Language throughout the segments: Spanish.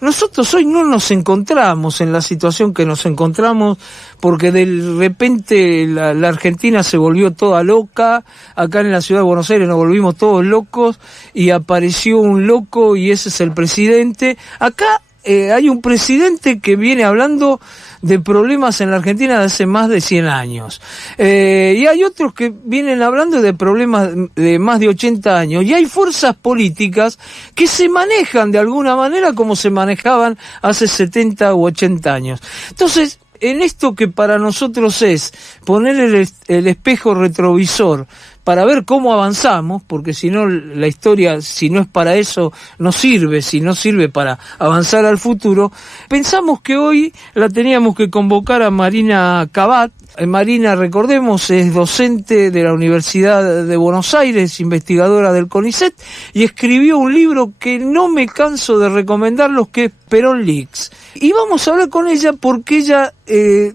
Nosotros hoy no nos encontramos en la situación que nos encontramos porque de repente la Argentina se volvió toda loca, acá en la ciudad de Buenos Aires nos volvimos todos locos y apareció un loco y ese es el presidente. Acá hay un presidente que viene hablando de problemas en la Argentina de hace más de 100 años. Y hay otros que vienen hablando de problemas de más de 80 años. Y hay fuerzas políticas que se manejan de alguna manera como se manejaban hace 70 u 80 años. Entonces, en esto que para nosotros es poner el espejo retrovisor para ver cómo avanzamos, porque si no la historia, si no es para eso, no sirve, si no sirve para avanzar al futuro, pensamos que hoy la teníamos que convocar a Marina Cabat. Marina, recordemos, es docente de la Universidad de Buenos Aires, investigadora del CONICET, y escribió un libro que no me canso de recomendarlos, que es Perón Leaks. Y vamos a hablar con ella porque ella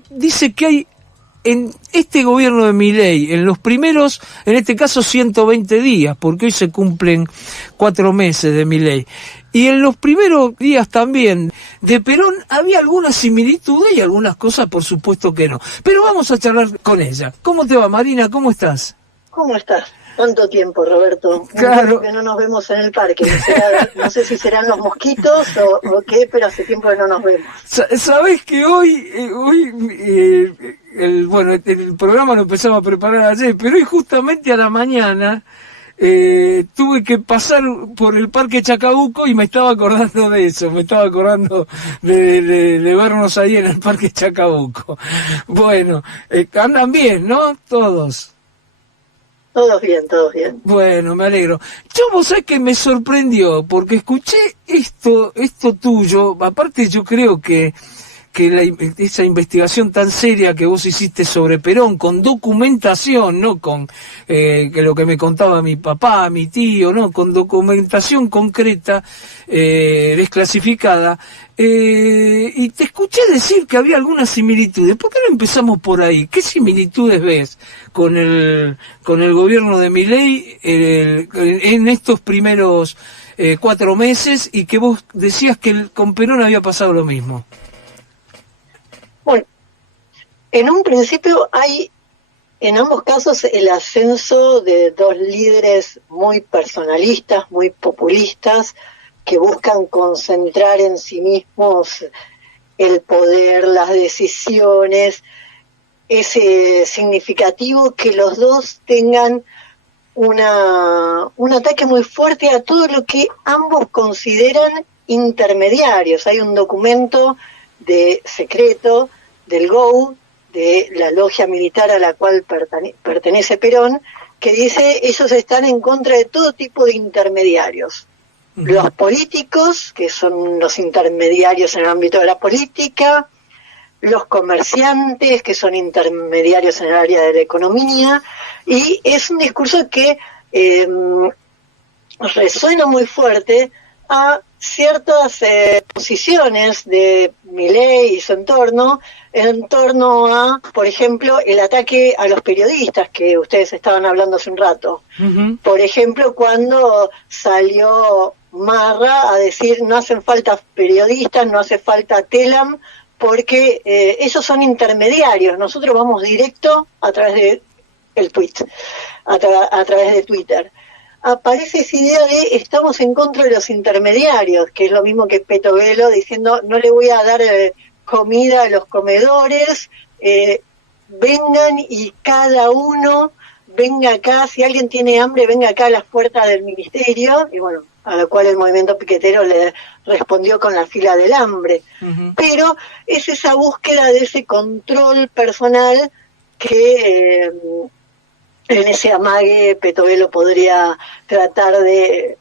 dice que hay en este gobierno de Milei, en los primeros, en este caso 120 días, porque hoy se cumplen 4 meses de Milei, y en los primeros días también de Perón había algunas similitudes y algunas cosas por supuesto que no. Pero vamos a charlar con ella. ¿Cómo te va, Marina? ¿Cómo estás? ¿Cómo estás? ¿Cuánto tiempo, Roberto? Claro. Que no nos vemos en el parque. No sé si serán los mosquitos o qué, pero hace tiempo que no nos vemos. ¿Sabés que hoy el programa lo empezamos a preparar ayer, pero hoy justamente a la mañana tuve que pasar por el Parque Chacabuco y me estaba acordando de eso, me estaba acordando de vernos ahí en el Parque Chacabuco. Bueno, andan bien, ¿no? Todos. Todos bien, todos bien. Bueno, me alegro. Vos sabés que me sorprendió, porque escuché esto tuyo, aparte yo creo que esa investigación tan seria que vos hiciste sobre Perón, con documentación, no con que lo que me contaba mi papá, mi tío, no, con documentación concreta, desclasificada, y te escuché decir que había algunas similitudes. ¿Por qué no empezamos por ahí? ¿Qué similitudes ves con el gobierno de Milei en estos primeros 4 meses, y que vos decías que con Perón había pasado lo mismo? Bueno, en un principio hay en ambos casos el ascenso de 2 líderes muy personalistas, muy populistas, que buscan concentrar en sí mismos el poder, las decisiones. Es significativo que los dos tengan un ataque muy fuerte a todo lo que ambos consideran intermediarios. Hay un documento secreto del GOU, de la logia militar a la cual pertenece Perón, que dice ellos están en contra de todo tipo de intermediarios. Los políticos, que son los intermediarios en el ámbito de la política, los comerciantes, que son intermediarios en el área de la economía, y es un discurso que resuena muy fuerte a ciertas posiciones de Milei y su entorno, en torno a, por ejemplo, el ataque a los periodistas que ustedes estaban hablando hace un rato. Por ejemplo, cuando salió Marra a decir no hacen falta periodistas, no hace falta Telam, porque ellos son intermediarios, nosotros vamos directo a través de el tweet, a través de Twitter. Aparece esa idea de estamos en contra de los intermediarios, que es lo mismo que Peto Velo diciendo no le voy a dar comida a los comedores, vengan y cada uno venga acá, si alguien tiene hambre venga acá a las puertas del ministerio, y bueno, a lo cual el movimiento piquetero le respondió con la fila del hambre. Pero es esa búsqueda de ese control personal que en ese amague Peto Velo podría tratar de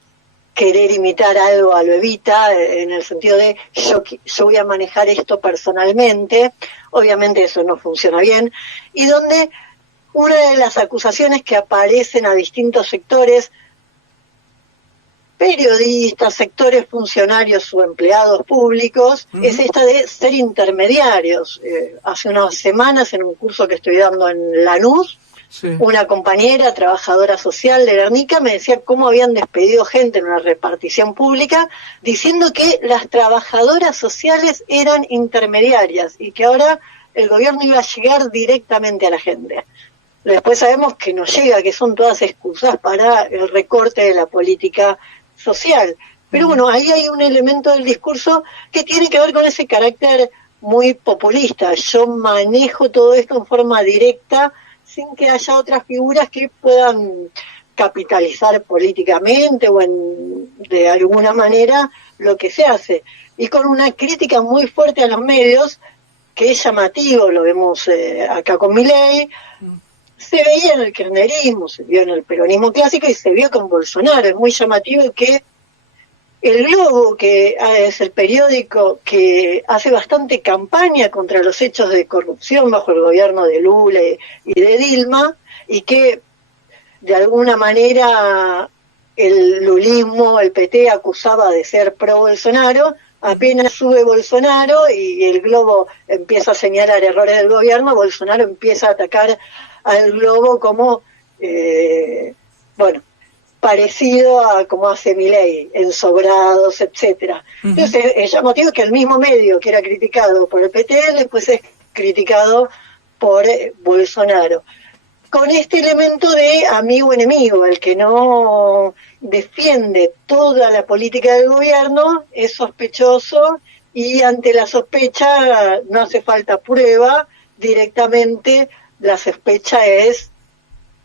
querer imitar algo a lo Evita, en el sentido de yo voy a manejar esto personalmente. Obviamente eso no funciona bien, y donde una de las acusaciones que aparecen a distintos sectores, periodistas, sectores funcionarios o empleados públicos, es esta de ser intermediarios. Hace unas semanas, en un curso que estoy dando en Lanús, Sí. Una compañera, trabajadora social de Guernica, me decía cómo habían despedido gente en una repartición pública, diciendo que las trabajadoras sociales eran intermediarias y que ahora el gobierno iba a llegar directamente a la gente. Después sabemos que no llega, que son todas excusas para el recorte de la política social. Pero bueno, ahí hay un elemento del discurso que tiene que ver con ese carácter muy populista. Yo manejo todo esto en forma directa sin que haya otras figuras que puedan capitalizar políticamente o de alguna manera lo que se hace. Y con una crítica muy fuerte a los medios, que es llamativo, lo vemos acá con Milei, se veía en el kirchnerismo, se vio en el peronismo clásico y se vio con Bolsonaro. Es muy llamativo que El Globo, que es el periódico que hace bastante campaña contra los hechos de corrupción bajo el gobierno de Lula y de Dilma, y que de alguna manera el lulismo, el PT, acusaba de ser pro Bolsonaro, apenas sube Bolsonaro y el Globo empieza a señalar errores del gobierno, Bolsonaro empieza a atacar al Globo como, parecido a como hace Milei, ensobrados, etcétera. Entonces es llamativo que el mismo medio que era criticado por el PT después es criticado por Bolsonaro. Con este elemento de amigo-enemigo, el que no defiende toda la política del gobierno es sospechoso y ante la sospecha no hace falta prueba, directamente la sospecha es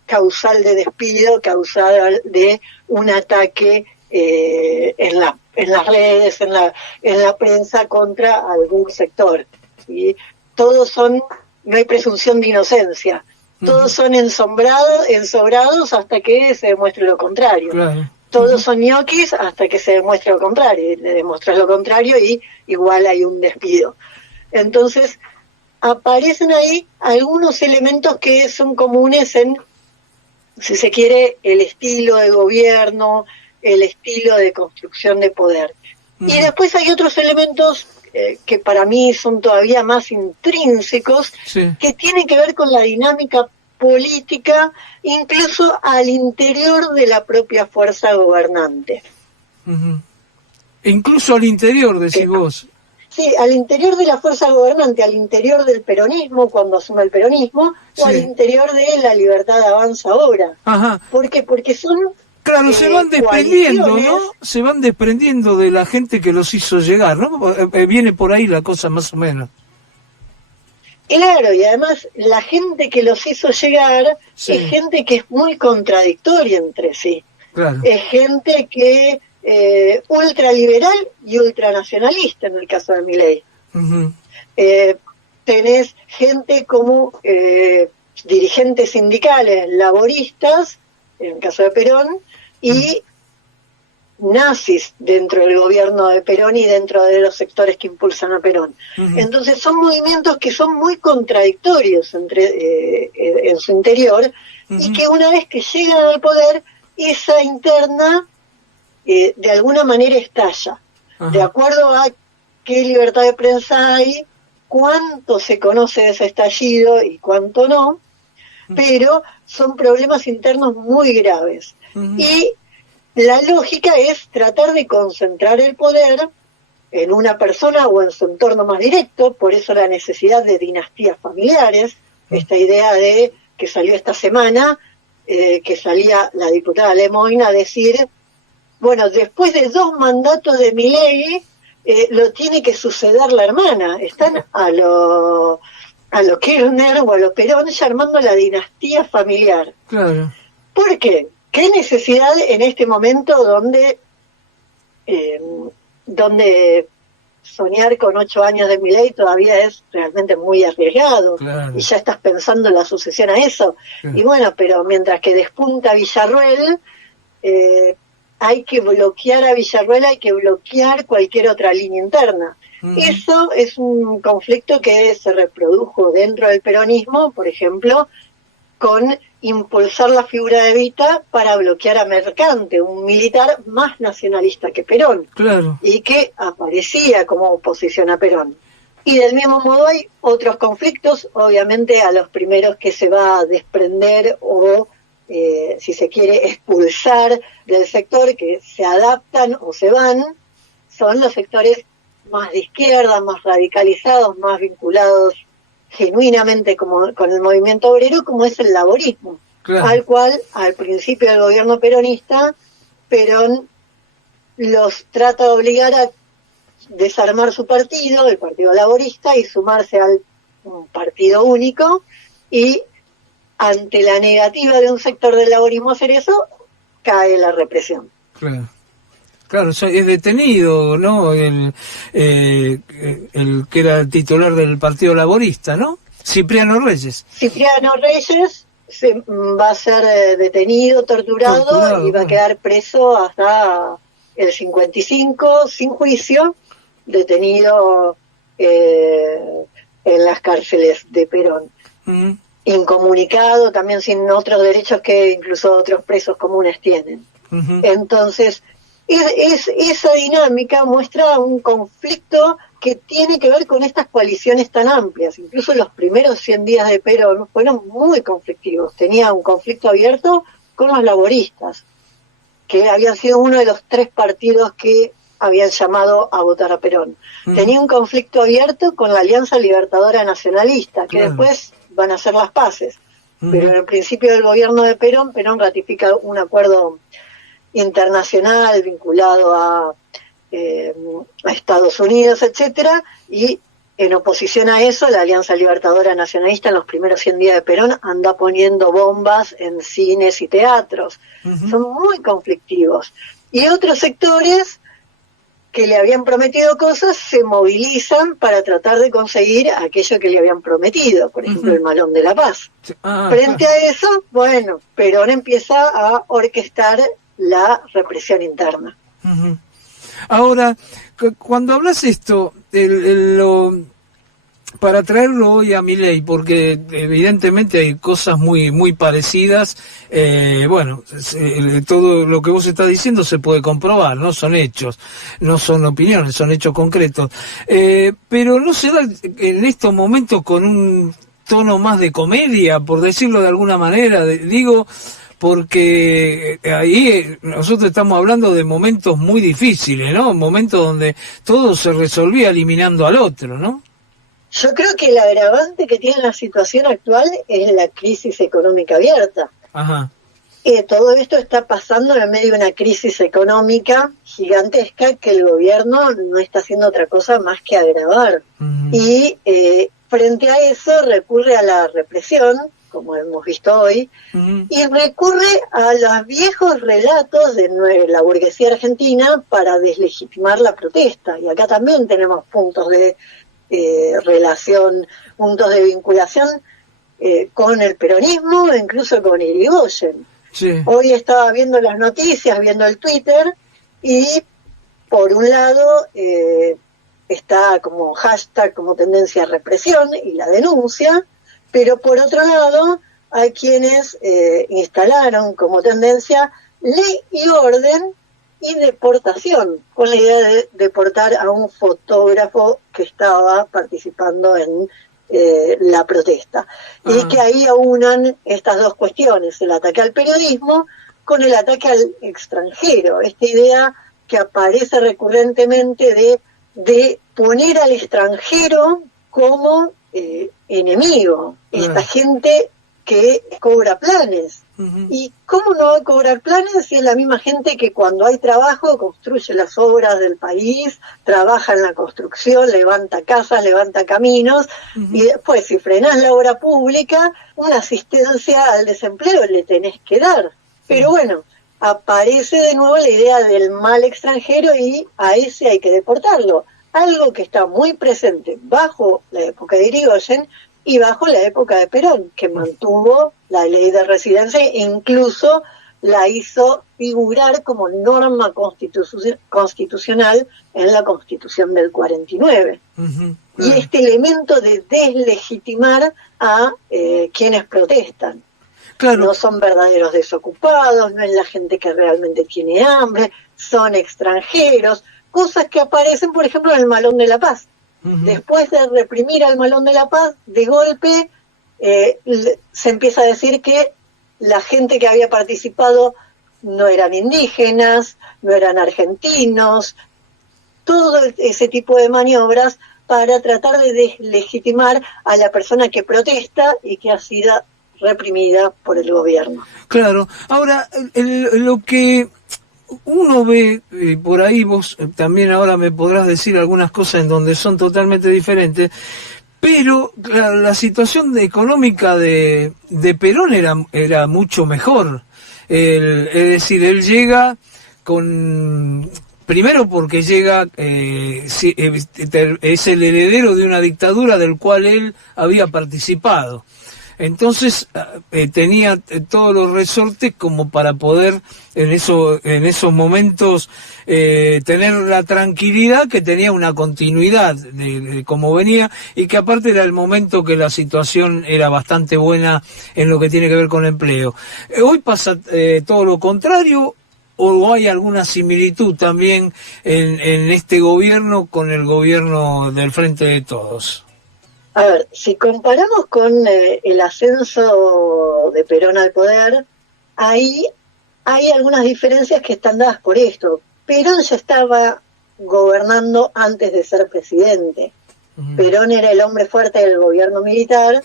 causal de despido, causal de un ataque en las redes, en la prensa contra algún sector. ¿Sí? No hay presunción de inocencia, todos son ensobrados hasta que se demuestre lo contrario. Claro. Todos son ñoquis hasta que se demuestre lo contrario, y le demuestras lo contrario y igual hay un despido. Entonces, aparecen ahí algunos elementos que son comunes en, si se quiere, el estilo de gobierno, el estilo de construcción de poder. Y después hay otros elementos que para mí son todavía más intrínsecos, sí, que tienen que ver con la dinámica política, incluso al interior de la propia fuerza gobernante. Incluso al interior, decís vos. Sí, al interior de la fuerza gobernante, al interior del peronismo, cuando asume el peronismo, sí, o al interior de La Libertad Avanza ahora. Ajá. ¿Por qué? Porque son... Claro, se van desprendiendo, ¿no? Se van desprendiendo de la gente que los hizo llegar, ¿no? Viene por ahí la cosa más o menos. Claro, y además la gente que los hizo llegar, sí, es gente que es muy contradictoria entre sí. Claro. Es gente que... ultraliberal y ultranacionalista en el caso de Milei. Tenés gente como dirigentes sindicales laboristas, en el caso de Perón, y nazis dentro del gobierno de Perón y dentro de los sectores que impulsan a Perón. Entonces son movimientos que son muy contradictorios en su interior, y que una vez que llegan al poder, esa interna de alguna manera estalla. De acuerdo a qué libertad de prensa hay, cuánto se conoce de ese estallido y cuánto no, pero son problemas internos muy graves. Y la lógica es tratar de concentrar el poder en una persona o en su entorno más directo, por eso la necesidad de dinastías familiares, esta idea de que salió esta semana, que salía la diputada Lemoyne a decir, bueno, después de 2 mandatos de Milei, lo tiene que suceder la hermana. Están a lo Kirchner o a lo Perón ya armando la dinastía familiar. Claro. ¿Por qué? ¿Qué necesidad en este momento donde soñar con 8 años de Milei todavía es realmente muy arriesgado? Claro. Y ya estás pensando en la sucesión a eso. Claro. Y bueno, pero mientras que despunta Villarruel, hay que bloquear a Villarruel, hay que bloquear cualquier otra línea interna. Eso es un conflicto que se reprodujo dentro del peronismo, por ejemplo, con impulsar la figura de Evita para bloquear a Mercante, un militar más nacionalista que Perón, claro, y que aparecía como oposición a Perón. Y del mismo modo hay otros conflictos, obviamente a los primeros que se va a desprender o, si se quiere, expulsar del sector, que se adaptan o se van, son los sectores más de izquierda, más radicalizados, más vinculados genuinamente con el movimiento obrero, como es el laborismo, claro, al cual al principio del gobierno peronista, Perón los trata de obligar a desarmar su partido, el Partido Laborista, y sumarse al partido único, y ante la negativa de un sector del laborismo a hacer eso, cae la represión. Claro. Claro, es detenido, ¿no? El que era el titular del Partido Laborista, ¿no? Cipriano Reyes. Cipriano Reyes va a ser detenido, torturado, y va a quedar preso hasta el 55, sin juicio, detenido en las cárceles de Perón. Incomunicado, también sin otros derechos que incluso otros presos comunes tienen. Entonces, esa dinámica muestra un conflicto que tiene que ver con estas coaliciones tan amplias. Incluso los primeros 100 días de Perón fueron muy conflictivos. Tenía un conflicto abierto con los laboristas, que habían sido uno de los 3 partidos que habían llamado a votar a Perón. Tenía un conflicto abierto con la Alianza Libertadora Nacionalista, que después van a hacer las paces. Pero en el principio del gobierno de Perón ratifica un acuerdo internacional vinculado a Estados Unidos, etcétera, y en oposición a eso, la Alianza Libertadora Nacionalista en los primeros 100 días de Perón anda poniendo bombas en cines y teatros. Son muy conflictivos. Y otros sectores que le habían prometido cosas se movilizan para tratar de conseguir aquello que le habían prometido, por ejemplo, el Malón de la Paz. Frente a eso, bueno, Perón empieza a orquestar la represión interna. Ahora, cuando hablas esto, para traerlo hoy a Milei, porque evidentemente hay cosas muy parecidas, todo lo que vos estás diciendo se puede comprobar, no son hechos, no son opiniones, son hechos concretos, pero no se da en estos momentos con un tono más de comedia, por decirlo de alguna manera, digo, porque ahí nosotros estamos hablando de momentos muy difíciles, ¿no? Momentos donde todo se resolvía eliminando al otro, ¿no? Yo creo que el agravante que tiene la situación actual es la crisis económica abierta. Ajá. Todo esto está pasando en medio de una crisis económica gigantesca que el gobierno no está haciendo otra cosa más que agravar. Y frente a eso recurre a la represión, como hemos visto hoy, y recurre a los viejos relatos de la burguesía argentina para deslegitimar la protesta. Y acá también tenemos puntos de relación, puntos de vinculación con el peronismo, incluso con Irigoyen. Sí. Hoy estaba viendo las noticias, viendo el Twitter, y por un lado está como hashtag, como tendencia a represión y la denuncia, pero por otro lado hay quienes instalaron como tendencia ley y orden y deportación, con la idea de deportar a un fotógrafo que estaba participando en la protesta. Y que ahí aunan estas dos cuestiones, el ataque al periodismo con el ataque al extranjero, esta idea que aparece recurrentemente de poner al extranjero como enemigo, esta gente que cobra planes. ¿Y cómo no va a cobrar planes si es la misma gente que cuando hay trabajo construye las obras del país, trabaja en la construcción, levanta casas, levanta caminos, y después si frenás la obra pública, una asistencia al desempleo le tenés que dar? Pero bueno, aparece de nuevo la idea del mal extranjero y a ese hay que deportarlo. Algo que está muy presente bajo la época de Irigoyen y bajo la época de Perón, que mantuvo la ley de residencia e incluso la hizo figurar como norma constitucional en la Constitución del 49. Y este elemento de deslegitimar a quienes protestan. Claro. No son verdaderos desocupados, no es la gente que realmente tiene hambre, son extranjeros, cosas que aparecen, por ejemplo, en el Malón de la Paz. Después de reprimir al Malón de la Paz, de golpe se empieza a decir que la gente que había participado no eran indígenas, no eran argentinos, todo ese tipo de maniobras para tratar de deslegitimar a la persona que protesta y que ha sido reprimida por el gobierno. Claro, ahora lo que uno ve por ahí, vos también ahora me podrás decir algunas cosas en donde son totalmente diferentes, pero claro, la situación económica de Perón era mucho mejor. Es decir, él llega con... Primero porque llega, es el heredero de una dictadura del cual él había participado. Entonces tenía todos los resortes como para poder en esos momentos tener la tranquilidad que tenía una continuidad de cómo venía, y que aparte era el momento que la situación era bastante buena en lo que tiene que ver con el empleo. Hoy pasa todo lo contrario, ¿o hay alguna similitud también en este gobierno con el gobierno del Frente de Todos? A ver, si comparamos con el ascenso de Perón al poder, ahí hay algunas diferencias que están dadas por esto. Perón ya estaba gobernando antes de ser presidente. Perón era el hombre fuerte del gobierno militar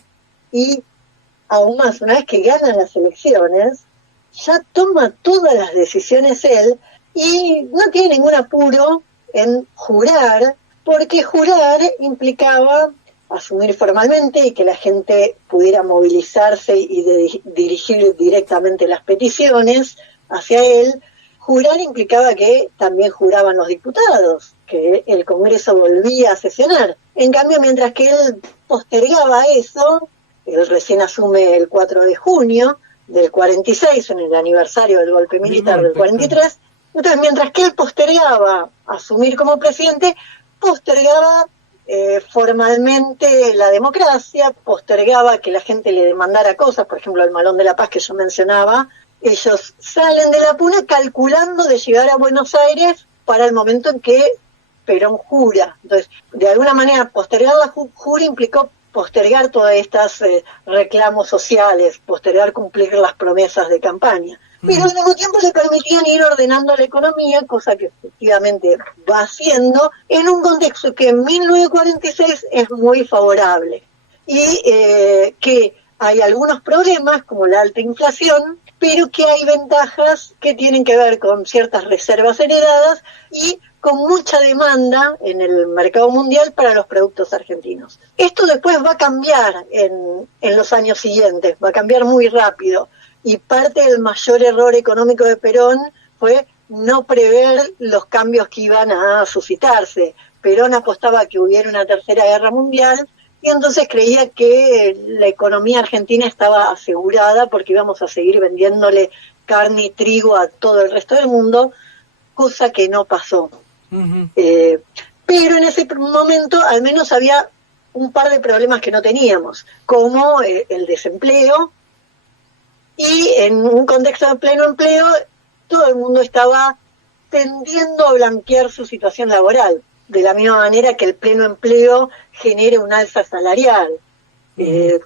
y, aún más, una vez que ganan las elecciones, ya toma todas las decisiones él y no tiene ningún apuro en jurar, porque jurar implicaba asumir formalmente y que la gente pudiera movilizarse y dirigir directamente las peticiones hacia él. Jurar implicaba que también juraban los diputados, que el Congreso volvía a sesionar. En cambio, mientras que él postergaba eso, él recién asume el 4 de junio del 46, en el aniversario del golpe militar del 43, entonces mientras que él postergaba asumir como presidente, postergaba formalmente la democracia, postergaba que la gente le demandara cosas, por ejemplo el Malón de la Paz que yo mencionaba. Ellos salen de la puna calculando de llegar a Buenos Aires para el momento en que Perón jura. Entonces, de alguna manera, postergar la jura implicó postergar todas estas reclamos sociales, postergar cumplir las promesas de campaña. Pero al mismo tiempo le permitían ir ordenando la economía, cosa que efectivamente va haciendo, en un contexto que en 1946 es muy favorable. Y que hay algunos problemas, como la alta inflación, pero que hay ventajas que tienen que ver con ciertas reservas heredadas y con mucha demanda en el mercado mundial para los productos argentinos. Esto después va a cambiar en los años siguientes, va a cambiar muy rápido. Y parte del mayor error económico de Perón fue no prever los cambios que iban a suscitarse. Perón apostaba a que hubiera una tercera guerra mundial y entonces creía que la economía argentina estaba asegurada porque íbamos a seguir vendiéndole carne y trigo a todo el resto del mundo, cosa que no pasó. Pero en ese momento al menos había un par de problemas que no teníamos, como el desempleo, y en un contexto de pleno empleo todo el mundo estaba tendiendo a blanquear su situación laboral, de la misma manera que el pleno empleo genere un alza salarial.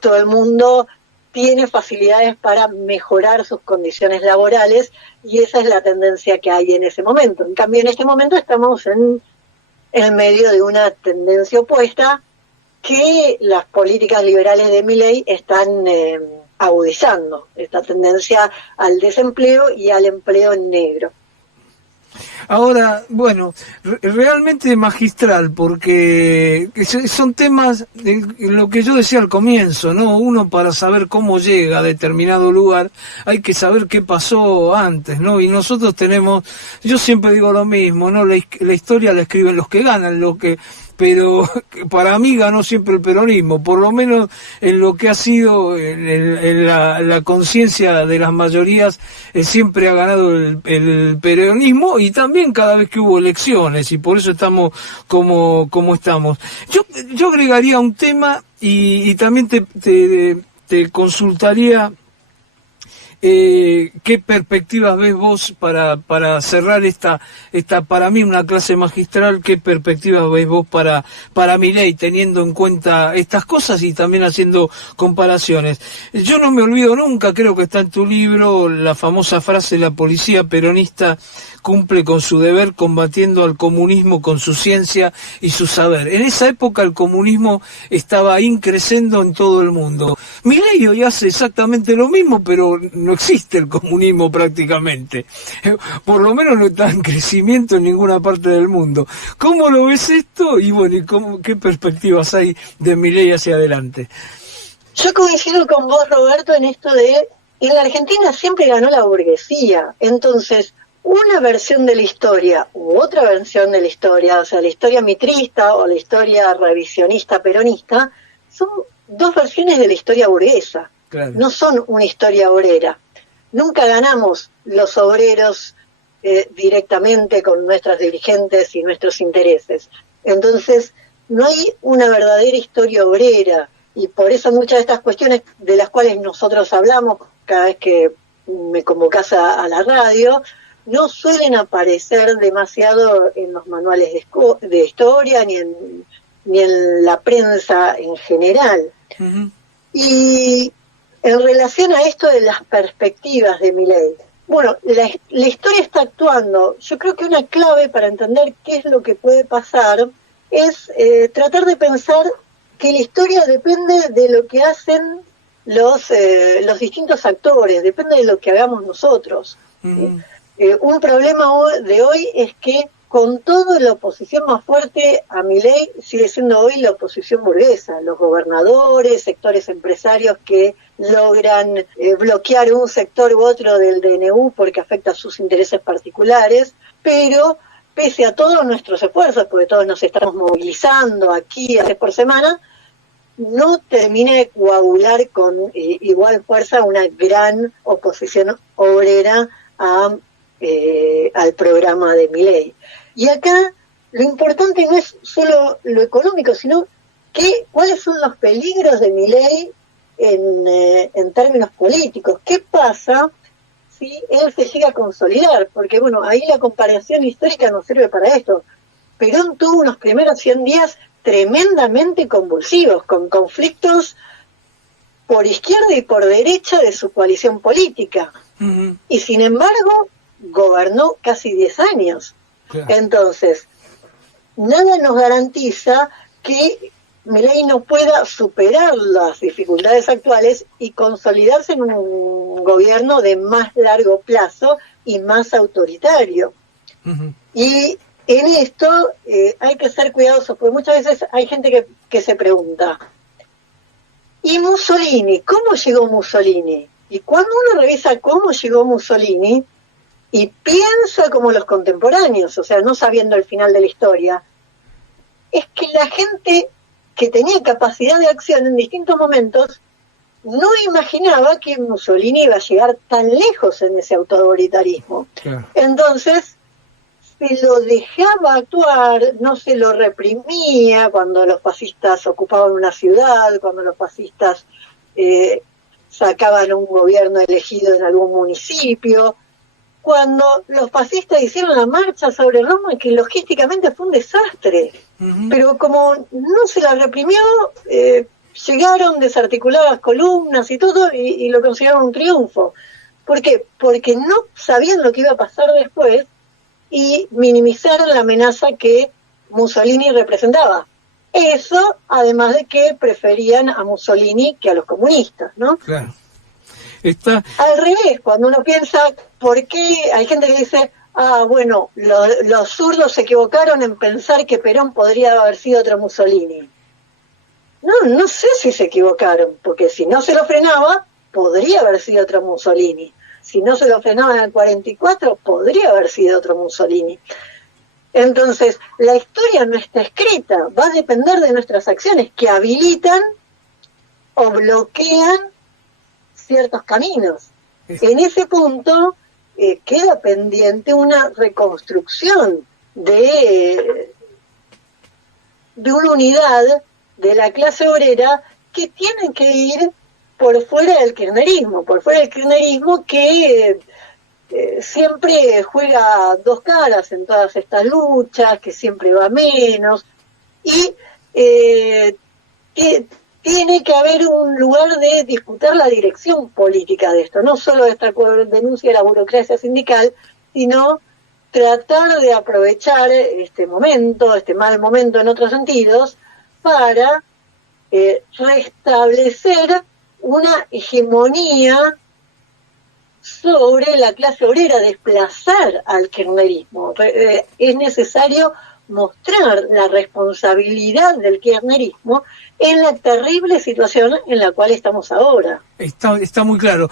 Todo el mundo tiene facilidades para mejorar sus condiciones laborales y esa es la tendencia que hay en ese momento. En cambio, en este momento estamos en medio de una tendencia opuesta que las políticas liberales de Milei están agudizando, esta tendencia al desempleo y al empleo en negro. Ahora, bueno, realmente magistral, porque son temas, lo que yo decía al comienzo, ¿no? Uno para saber cómo llega a determinado lugar, hay que saber qué pasó antes, ¿no? Y nosotros tenemos, yo siempre digo lo mismo, ¿no? La historia la escriben los que ganan, pero para mí ganó siempre el peronismo, por lo menos en lo que ha sido en la conciencia de las mayorías, siempre ha ganado el peronismo, y también cada vez que hubo elecciones, y por eso estamos como estamos. Yo agregaría un tema y también te consultaría ¿Qué perspectivas ves vos para cerrar esta para mí una clase magistral? ¿Qué perspectivas ves vos para Milei, teniendo en cuenta estas cosas y también haciendo comparaciones? Yo no me olvido nunca, creo que está en tu libro, la famosa frase: la policía peronista cumple con su deber combatiendo al comunismo con su ciencia y su saber. En esa época el comunismo estaba increciendo en todo el mundo. Milei hoy hace exactamente lo mismo, pero no existe el comunismo prácticamente. Por lo menos no está en crecimiento en ninguna parte del mundo. ¿Cómo lo ves esto? Y bueno, ¿qué perspectivas hay de Milei hacia adelante? Yo coincido con vos, Roberto, en esto de en la Argentina siempre ganó la burguesía. Entonces, una versión de la historia u otra versión de la historia, o sea, la historia mitrista o la historia revisionista peronista, son dos versiones de la historia burguesa. Claro. No son una historia obrera. Nunca ganamos los obreros directamente con nuestras dirigentes y nuestros intereses. Entonces, no hay una verdadera historia obrera, y por eso muchas de estas cuestiones de las cuales nosotros hablamos cada vez que me convocás a la radio, no suelen aparecer demasiado en los manuales de historia ni en la prensa en general. Uh-huh. Y en relación a esto de las perspectivas de Milei, bueno, la historia está actuando. Yo creo que una clave para entender qué es lo que puede pasar es tratar de pensar que la historia depende de lo que hacen los distintos actores, depende de lo que hagamos nosotros. Uh-huh. Un problema de hoy es que con todo la oposición más fuerte a Milei sigue siendo hoy la oposición burguesa, los gobernadores, sectores empresarios que logran bloquear un sector u otro del DNU porque afecta a sus intereses particulares, pero pese a todos nuestros esfuerzos, porque todos nos estamos movilizando aquí a veces por semana, no termina de coagular con igual fuerza una gran oposición obrera al programa de Milei. Y acá lo importante no es solo lo económico, sino cuáles son los peligros de Milei en términos políticos. ¿Qué pasa si él se llega a consolidar? Porque bueno, ahí la comparación histórica nos sirve para esto. Perón tuvo unos primeros 100 días tremendamente convulsivos, con conflictos por izquierda y por derecha de su coalición política. Uh-huh. Y sin embargo, gobernó casi 10 años. Claro. Entonces, nada nos garantiza que Milei no pueda superar las dificultades actuales y consolidarse en un gobierno de más largo plazo y más autoritario. Uh-huh. Y en esto hay que ser cuidadosos, porque muchas veces hay gente que se pregunta, ¿y Mussolini? ¿Cómo llegó Mussolini? Y cuando uno revisa cómo llegó Mussolini y piensa como los contemporáneos, o sea, no sabiendo el final de la historia, es que la gente que tenía capacidad de acción en distintos momentos no imaginaba que Mussolini iba a llegar tan lejos en ese autoritarismo. Claro. Entonces, se lo dejaba actuar, no se lo reprimía cuando los fascistas ocupaban una ciudad, cuando los fascistas sacaban un gobierno elegido en algún municipio, cuando los fascistas hicieron la marcha sobre Roma, que logísticamente fue un desastre. Uh-huh. Pero como no se la reprimió, llegaron desarticuladas columnas y todo, y lo consideraron un triunfo. ¿Por qué? Porque no sabían lo que iba a pasar después y minimizaron la amenaza que Mussolini representaba. Eso, además de que preferían a Mussolini que a los comunistas, ¿no? Claro. Al revés, cuando uno piensa, ¿por qué? Hay gente que dice, bueno, los zurdos se equivocaron en pensar que Perón podría haber sido otro Mussolini. No sé si se equivocaron, porque si no se lo frenaba, podría haber sido otro Mussolini. Si no se lo frenaba en el 44, podría haber sido otro Mussolini. Entonces, la historia no está escrita, va a depender de nuestras acciones que habilitan o bloquean ciertos caminos. En ese punto queda pendiente una reconstrucción de una unidad de la clase obrera que tiene que ir por fuera del kirchnerismo que siempre juega dos caras en todas estas luchas, que siempre va menos, y que tiene que haber un lugar de disputar la dirección política de esto, no solo de esta denuncia de la burocracia sindical, sino tratar de aprovechar este momento, este mal momento en otros sentidos, para restablecer una hegemonía sobre la clase obrera, desplazar al kirchnerismo. Es necesario mostrar la responsabilidad del kirchnerismo en la terrible situación en la cual estamos ahora. Está muy claro.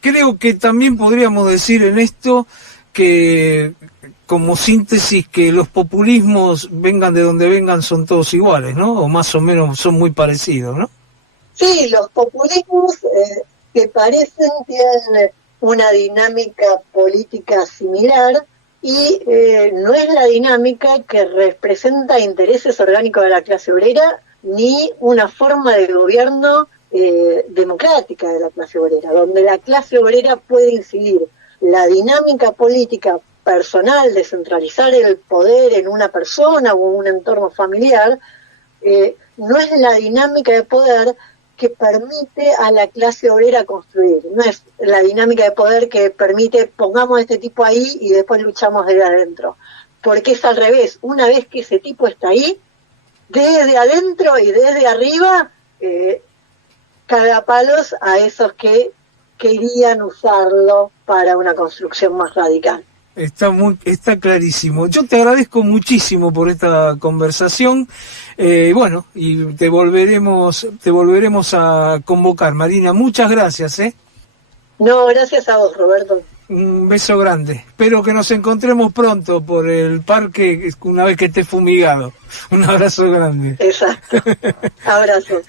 Creo que también podríamos decir en esto que, como síntesis, que los populismos, vengan de donde vengan, son todos iguales, ¿no? O más o menos son muy parecidos, ¿no? Sí, los populismos que parecen tienen una dinámica política similar y no es la dinámica que representa intereses orgánicos de la clase obrera ni una forma de gobierno democrática de la clase obrera, donde la clase obrera puede incidir. La dinámica política personal de centralizar el poder en una persona o en un entorno familiar no es la dinámica de poder que permite a la clase obrera construir, no es la dinámica de poder que permite pongamos a este tipo ahí y después luchamos desde adentro, porque es al revés, una vez que ese tipo está ahí, desde adentro y desde arriba caga palos a esos que querían usarlo para una construcción más radical. Está clarísimo. Yo te agradezco muchísimo por esta conversación. Bueno, y te volveremos a convocar, Marina. Muchas gracias, ¿eh? No, gracias a vos, Roberto. Un beso grande. Espero que nos encontremos pronto por el parque una vez que esté fumigado. Un abrazo grande. Exacto. Abrazo.